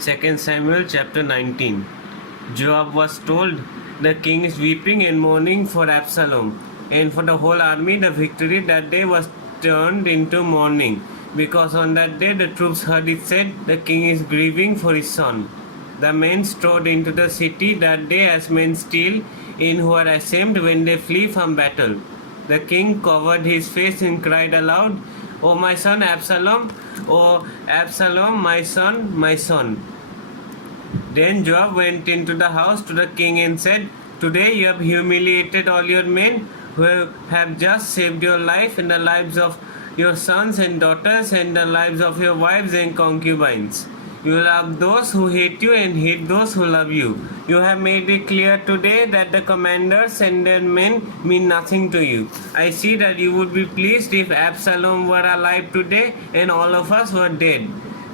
2 Samuel chapter 19. Joab was told, "The king is weeping and mourning for Absalom." And for the whole army, the victory that day was turned into mourning, because on that day the troops heard it said, "The king is grieving for his son." The men strode into the city that day as men steal in who are ashamed when they flee from battle. The king covered his face and cried aloud, "O my son Absalom, O Absalom, my son, my son." Then Joab went into the house to the king and said, "Today you have humiliated all your men who have just saved your life and the lives of your sons and daughters and the lives of your wives and concubines. You love those who hate you and hate those who love you. You have made it clear today that the commanders and their men mean nothing to you. I see that you would be pleased if Absalom were alive today and all of us were dead.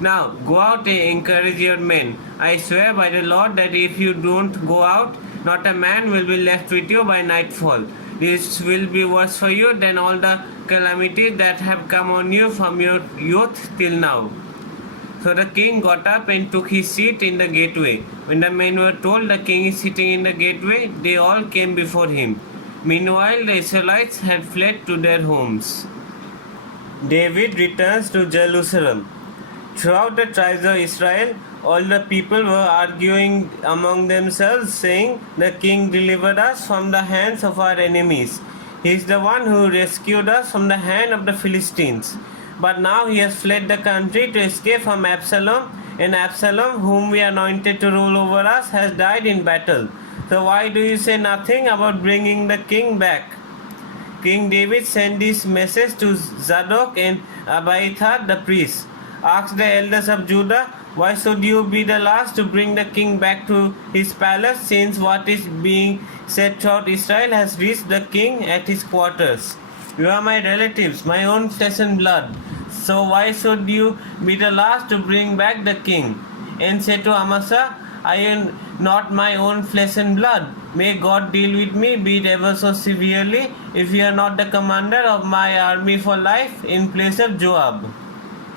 Now go out and encourage your men. I swear by the Lord that if you don't go out, not a man will be left with you by nightfall. This will be worse for you than all the calamities that have come on you from your youth till now." So the king got up and took his seat in the gateway. When the men were told the king is sitting in the gateway, they all came before him. Meanwhile, the Israelites had fled to their homes. David returns to Jerusalem. Throughout the tribes of Israel, all the people were arguing among themselves, saying, "The king delivered us from the hands of our enemies. He is the one who rescued us from the hand of the Philistines. But now he has fled the country to escape from Absalom, and Absalom, whom we anointed to rule over us, has died in battle. So why do you say nothing about bringing the king back?" King David sent this message to Zadok and Abiathar the priests. "Ask the elders of Judah, why should you be the last to bring the king back to his palace, since what is being said throughout Israel has reached the king at his quarters? You are my relatives, my own flesh and blood. So why should you be the last to bring back the king?" And said to Amasa, "I am not my own flesh and blood. May God deal with me, be it ever so severely, if you are not the commander of my army for life in place of Joab."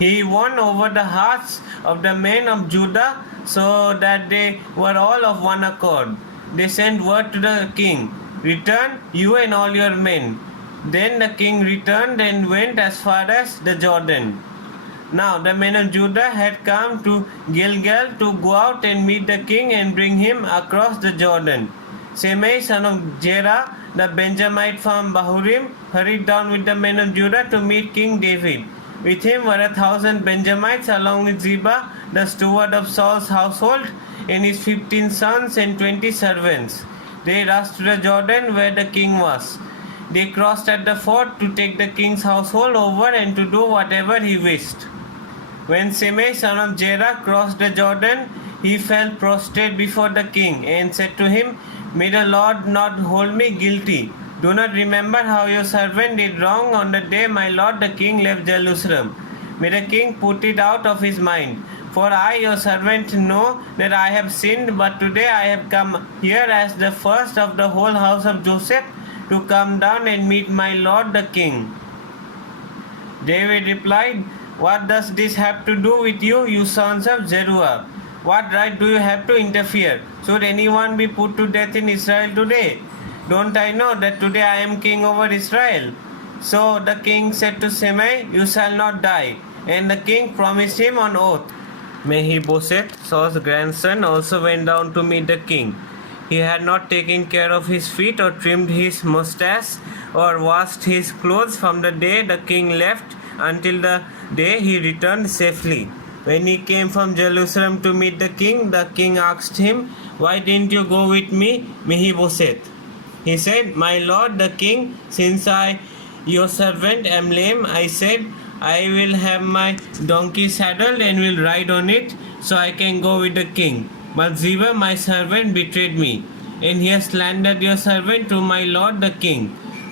He won over the hearts of the men of Judah so that they were all of one accord. They sent word to the king, "Return, you and all your men." Then the king returned and went as far as the Jordan. Now the men of Judah had come to Gilgal to go out and meet the king and bring him across the Jordan. Shimei, son of Gera, the Benjamite from Bahurim, hurried down with the men of Judah to meet King David. With him were 1,000 Benjamites, along with Ziba, the steward of Saul's household, and his 15 sons and 20 servants. They rushed to the Jordan where the king was. They crossed at the ford to take the king's household over and to do whatever he wished. When Shimei, son of Gera, crossed the Jordan, he fell prostrate before the king and said to him, "May the Lord not hold me guilty. Do not remember how your servant did wrong on the day my lord the king left Jerusalem. May the king put it out of his mind. For I, your servant, know that I have sinned, but today I have come here as the first of the whole house of Joseph to come down and meet my lord the king." David replied, "What does this have to do with you, you sons of Zeruiah? What right do you have to interfere? Should anyone be put to death in Israel today? Don't I know that today I am king over Israel?" So the king said to Shimei, "You shall not die." And the king promised him on oath. Mephibosheth, Saul's grandson, also went down to meet the king. He had not taken care of his feet or trimmed his mustache or washed his clothes from the day the king left until the day he returned safely. When he came from Jerusalem to meet the king asked him, "Why didn't you go with me, Mephibosheth?" He said, "My lord the king, since I, your servant, am lame, I said, I will have my donkey saddled and will ride on it, so I can go with the king. But Ziba, my servant, betrayed me, and he has slandered your servant to my lord the king.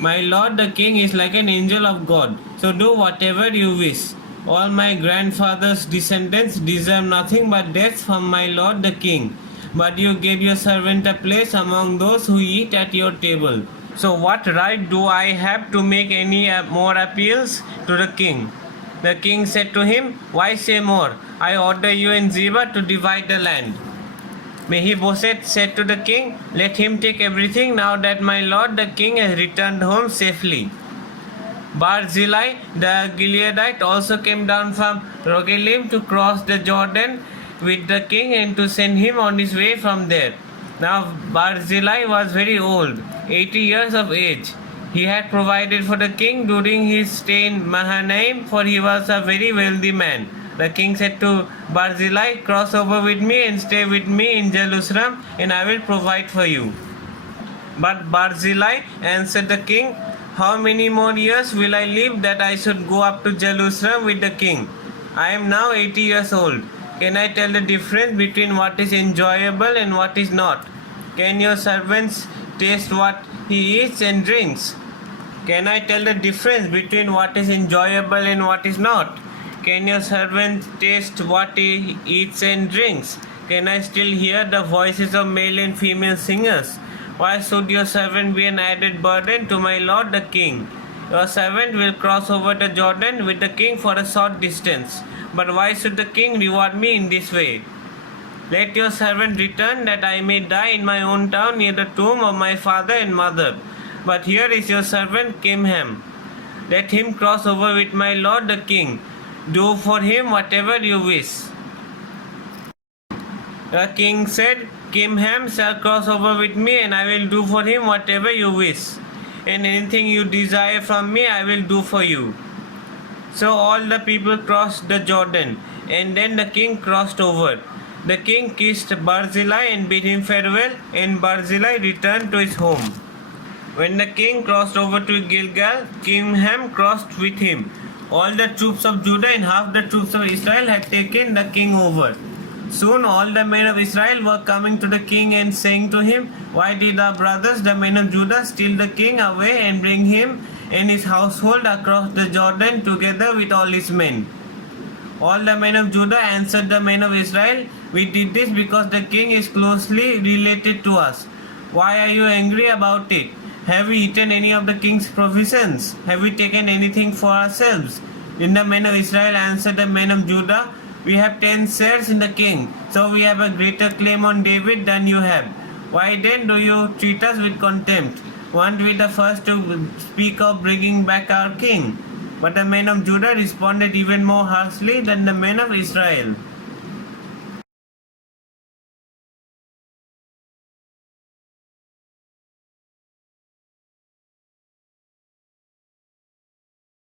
My lord the king is like an angel of God, so do whatever you wish. All my grandfather's descendants deserve nothing but death from my lord the king. But you gave your servant a place among those who eat at your table. So what right do I have to make any more appeals to the king?" The king said to him, "Why say more? I order you and Ziba to divide the land. Mephibosheth said to the king, let him take everything now that my lord the king has returned home safely. Barzillai the Gileadite also came down from Rogelim to cross the Jordan with the king and to send him on his way from there. Now Barzillai was very old, 80 years of age. He had provided for the king during his stay in Mahanaim, for he was a very wealthy man. The king said to Barzillai, cross over with me and stay with me in Jerusalem, and I will provide for you. But Barzillai answered the king, how many more years will I live that I should go up to Jerusalem with the king? I am now 80 years old. Can I tell the difference between what is enjoyable and what is not? Can your servants taste what he eats and drinks? Can I tell the difference between what is enjoyable and what is not? Can your servant taste what he eats and drinks? Can I still hear the voices of male and female singers? Why should your servant be an added burden to my lord the king? Your servant will cross over the Jordan with the king for a short distance. But why should the king reward me in this way? Let your servant return that I may die in my own town near the tomb of my father and mother. But here is your servant Kimham. Let him cross over with my lord the king. Do for him whatever you wish. The king said, Kimham shall cross over with me, and I will do for him whatever you wish. And anything you desire from me, I will do for you. So all the people crossed the Jordan, and then the king crossed over. The king kissed Barzillai and bid him farewell, and Barzillai returned to his home. When the king crossed over to Gilgal, Kimham crossed with him. All the troops of Judah and half the troops of Israel had taken the king over. Soon all the men of Israel were coming to the king and saying to him, why did our brothers, the men of Judah, steal the king away and bring him and his household across the Jordan together with all his men? All the men of Judah answered the men of Israel, we did this because the king is closely related to us. Why are you angry about it? Have we eaten any of the king's provisions? Have we taken anything for ourselves? Then the men of Israel answered the men of Judah, we have 10 shares in the king, so we have a greater claim on David than you have. Why then do you treat us with contempt? Weren't we the first to speak of bringing back our king? But the men of Judah responded even more harshly than the men of Israel.